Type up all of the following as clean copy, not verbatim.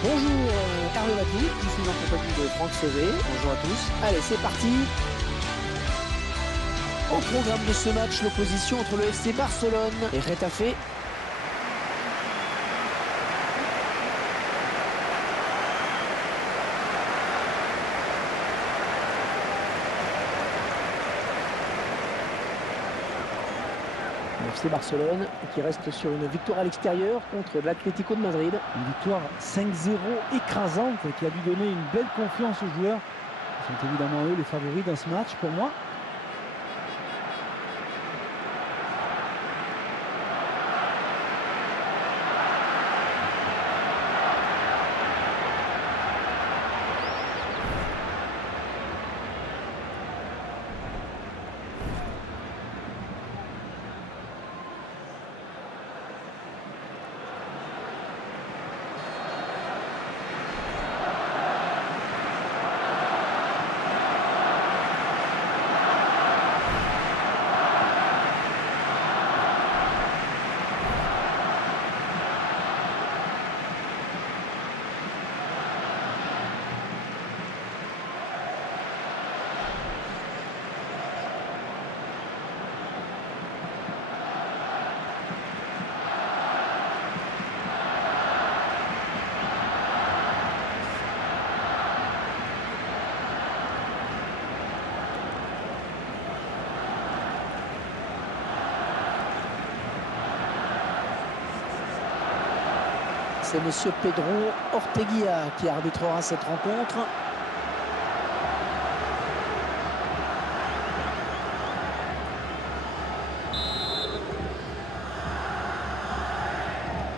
Bonjour Carlo Mati, je suis en compagnie de Franck Sauvé. Bonjour à tous. Allez, c'est parti. Au programme de ce match, l'opposition entre le FC Barcelone et Getafe. Le FC Barcelone qui reste sur une victoire à l'extérieur contre l'Atlético de Madrid. Une victoire 5-0 écrasante qui a dû donner une belle confiance aux joueurs. Ils sont évidemment eux les favoris dans ce match pour moi. C'est monsieur Pedro Orteguilla qui arbitrera cette rencontre.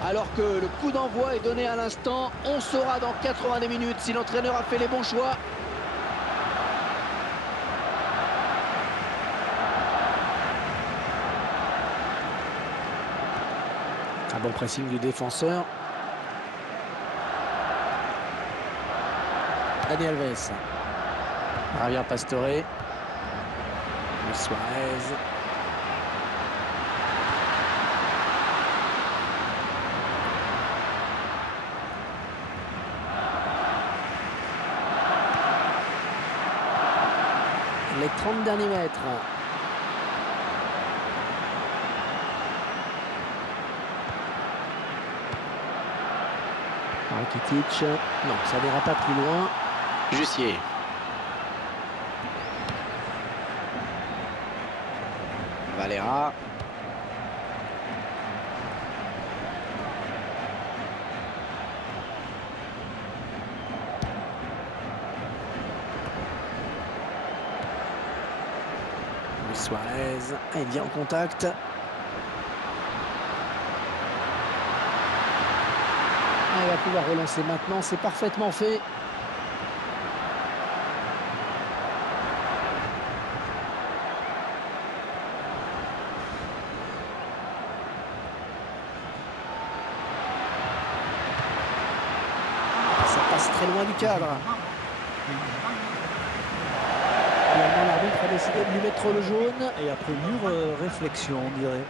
Alors que le coup d'envoi est donné à l'instant, on saura dans 90 minutes si l'entraîneur a fait les bons choix. Un bon pressing du défenseur. Dani Alves. Javier Pastore. Luis Suarez. Les 30 derniers mètres. Rakitic. Non, ça n'ira pas plus loin. Jussier. Valera. Luis Suarez. Il vient en contact. Il va pouvoir relancer maintenant, c'est parfaitement fait. Ça passe très loin du cadre. Finalement, l'arbitre a décidé de lui mettre le jaune. Et après mûre réflexion, on dirait.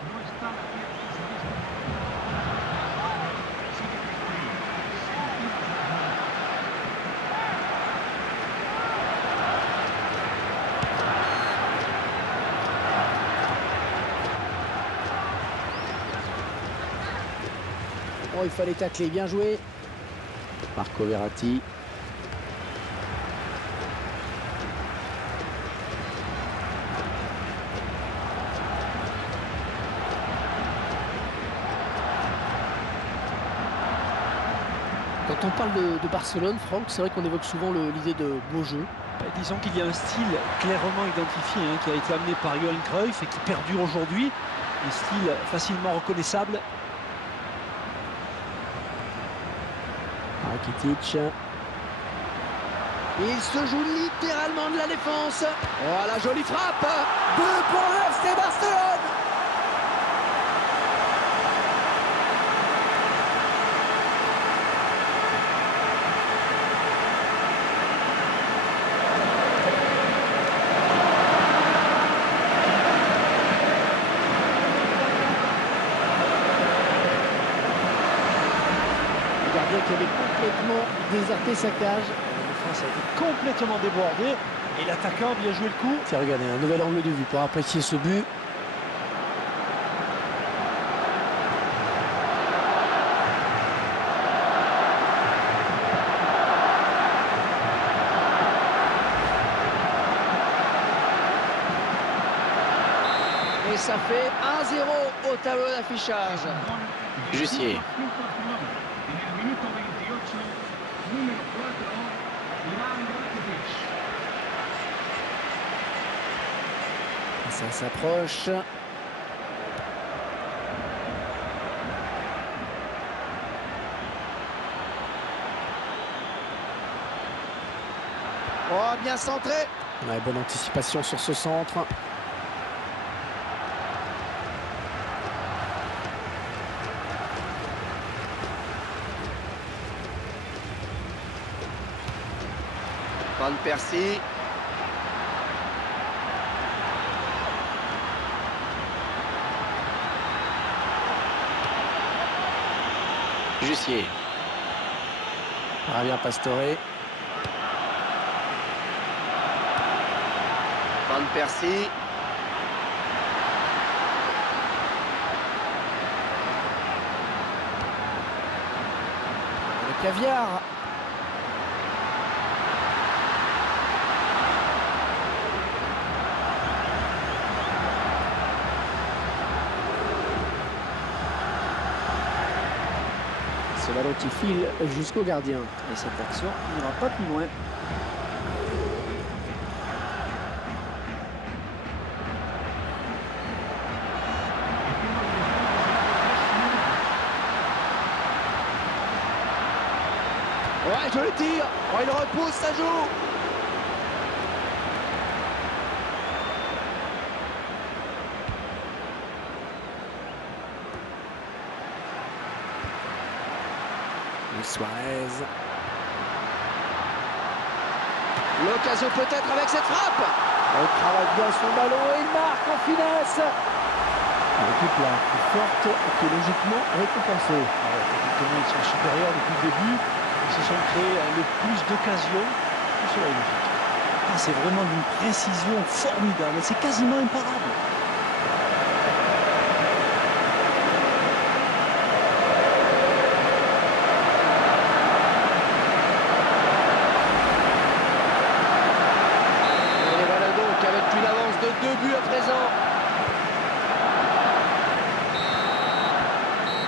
Oh, il fallait tacler, bien joué. Marco Verratti. Quand on parle de Barcelone, Franck, c'est vrai qu'on évoque souvent l'idée de beau jeu. Disons qu'il y a un style clairement identifié qui a été amené par Johan Cruyff et qui perdure aujourd'hui. Un style facilement reconnaissable. Rakitic. Il se joue littéralement de la défense. Oh, la jolie frappe. 2 pour le FC Barcelone. qui avait complètement déserté sa cage. La défense a été complètement débordée et l'attaquant a bien joué le coup. Tiens, regardez, un nouvel angle de vue pour apprécier ce but. Et ça fait 1-0 au tableau d'affichage. Jussier. Ça s'approche. Oh, bien centré. Ouais, bonne anticipation sur ce centre. Van Persie. Jussier. Javier Pastore. Van Persie. Le caviar. Ce ballon qui file jusqu'au gardien. Et cette action n'ira pas plus loin. Ouais, joli tir. Oh, il repousse, ça joue. Luis Suarez. L'occasion peut-être avec cette frappe. Il travaille bien son ballon et il marque en finesse. L'équipe la plus forte qui est logiquement récompensée. Techniquement, ils sont supérieurs depuis le début. Ils se sont créés le plus d'occasions. Tout cela est logique. Ah, c'est vraiment d'une précision formidable. C'est quasiment imparable. Et voilà donc avec une avance de 2 buts à présent.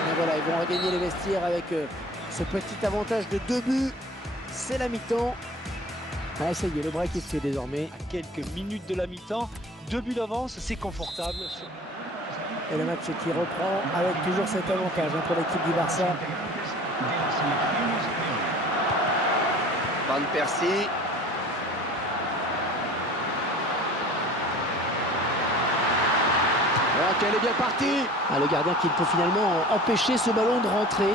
Et voilà, ils vont regagner les vestiaires avec ce petit avantage de 2 buts. C'est la mi-temps. Ah, ça y est, le break est fait désormais. À quelques minutes de la mi-temps, 2 buts d'avance, c'est confortable. Et le match qui reprend avec toujours cet avantage pour l'équipe du Barça. Van Persie. Oh, qu'elle est bien partie. Ah, le gardien qui peut finalement empêcher ce ballon de rentrer.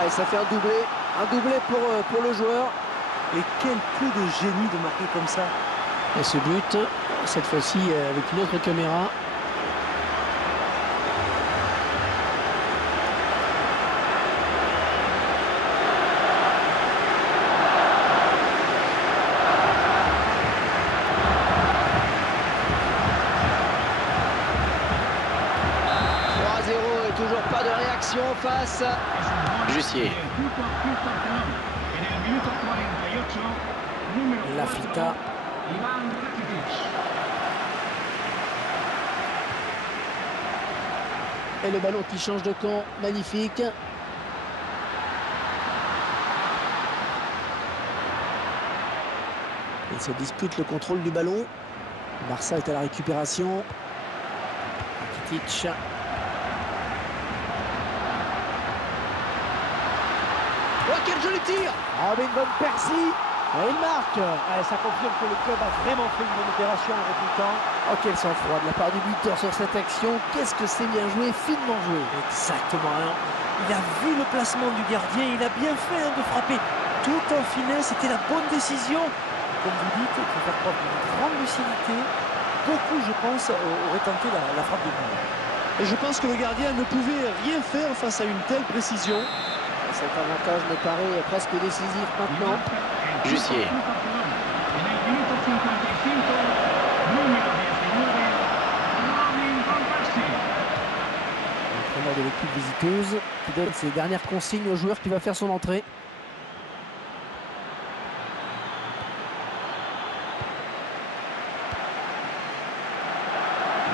Allez, ça fait un doublé pour le joueur. Et quel coup de génie de marquer comme ça. Et ce but, cette fois-ci avec une autre caméra. Et toujours pas de réaction face. Jussier. Lafita. Et le ballon qui change de camp, magnifique. Il se dispute le contrôle du ballon. Barça est à la récupération. Rakitic. Oh, quel joli tir. Ah, mais une bonne Persie. Et il marque. Ça confirme que le club a vraiment fait une bonne opération en recrutant. Oh, quel sang-froid de la part du buteur sur cette action. Qu'est-ce que c'est bien joué, finement joué. Exactement. Il a vu le placement du gardien, il a bien fait de frapper tout en finesse. C'était la bonne décision. Comme vous dites, il faut faire preuve d'une grande lucidité. Beaucoup, je pense, auraient tenté la frappe de but. Et je pense que le gardien ne pouvait rien faire face à une telle précision. Cet avantage me paraît presque décisif maintenant. Jussier. L'entraîneur de l'équipe visiteuse qui donne ses dernières consignes au joueur qui va faire son entrée.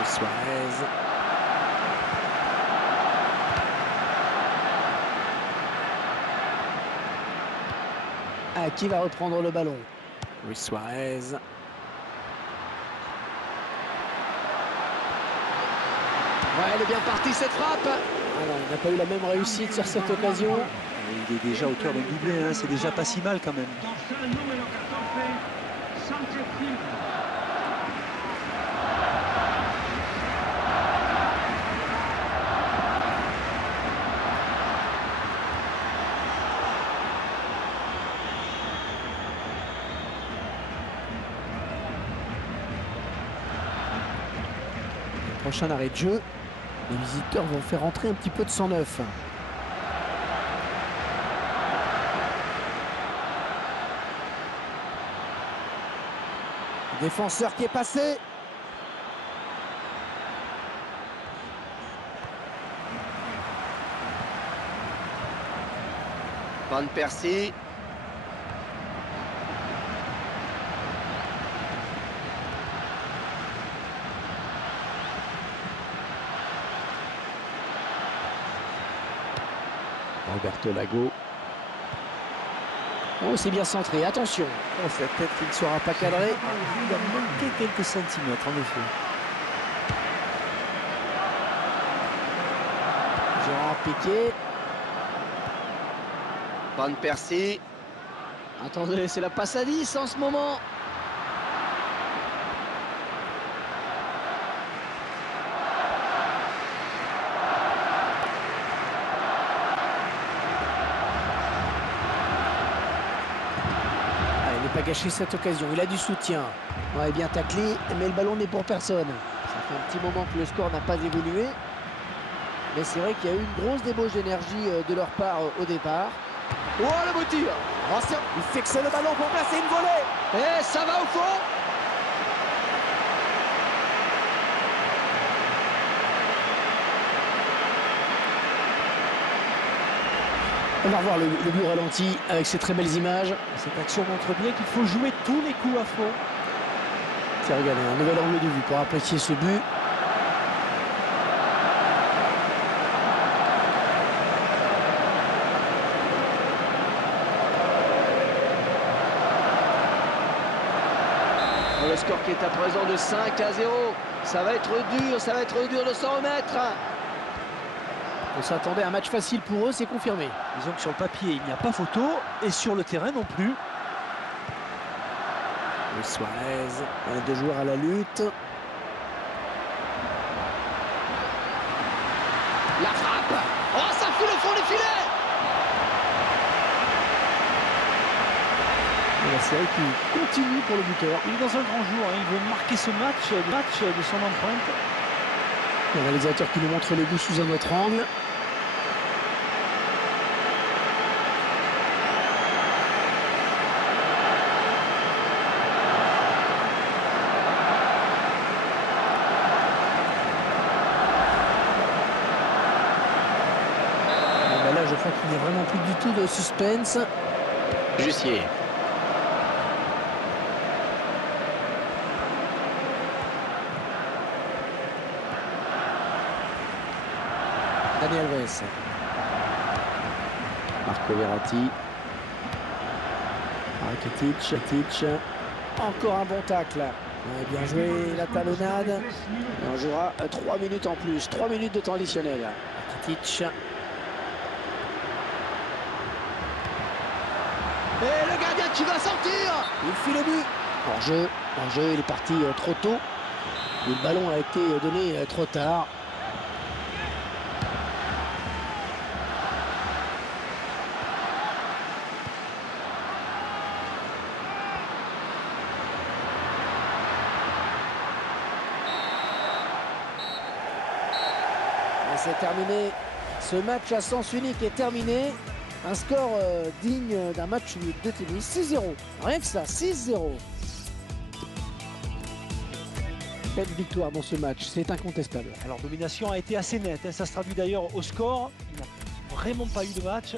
Suarez. Qui va reprendre le ballon? Luis Suarez. Ouais, elle est bien partie cette frappe. Alors, il n'a pas eu la même réussite sur cette occasion. Il est déjà auteur d'un doublé, hein. C'est déjà pas si mal quand même. Prochain arrêt de jeu, les visiteurs vont faire entrer un petit peu de sang neuf. Défenseur qui est passé. Van Persie. Roberto Lago. Oh, c'est bien centré, attention. Oh, cette tête qui ne sera pas cadrée. Il a manqué quelques centimètres en effet. Gérard Piqué. Van Persie. Attendez, c'est la passe à 10 en ce moment. Pas gâcher cette occasion, il a du soutien. Ouais, bien taclé, mais le ballon n'est pour personne. Ça fait un petit moment que le score n'a pas évolué, mais c'est vrai qu'il y a eu une grosse débauche d'énergie de leur part au départ. Oh, le beau tir. Attention, il fixe le ballon pour placer une volée. Et ça va au fond. On va revoir le but ralenti avec ces très belles images. Cette action montre bien qu'il faut jouer tous les coups à fond. Tiens, regardez, un nouvel angle de vue pour apprécier ce but. Le score qui est à présent de 5-0. Ça va être dur de s'en remettre. On s'attendait à un match facile pour eux, c'est confirmé. Disons que sur le papier, il n'y a pas photo, et sur le terrain non plus. Luis Suarez, les deux joueurs à la lutte. La frappe. Oh, ça fout le fond des filets. Et la série qui continue pour le buteur. Il est dans un grand jour, hein. Il veut marquer ce match, le match de son empreinte. Le réalisateur qui nous montre le but sous un autre angle. Là, je crois qu'il n'y a vraiment plus du tout de suspense. Jussier. Dani Alves. Marco Verratti. Rakitic. Encore un bon tacle. Ouais, bien joué la talonnade. Et on jouera 3 minutes en plus. 3 minutes de temps additionnel. Rakitic. Et le gardien qui va sortir. Il fit le but. En jeu, il est parti trop tôt. Le ballon a été donné trop tard. C'est terminé. Ce match à sens unique est terminé. Un score digne d'un match de tennis. 6-0. Rien que ça, 6-0. Belle victoire dans ce match, c'est incontestable. Alors domination a été assez nette, hein. Ça se traduit d'ailleurs au score. Il n'a vraiment pas eu de match.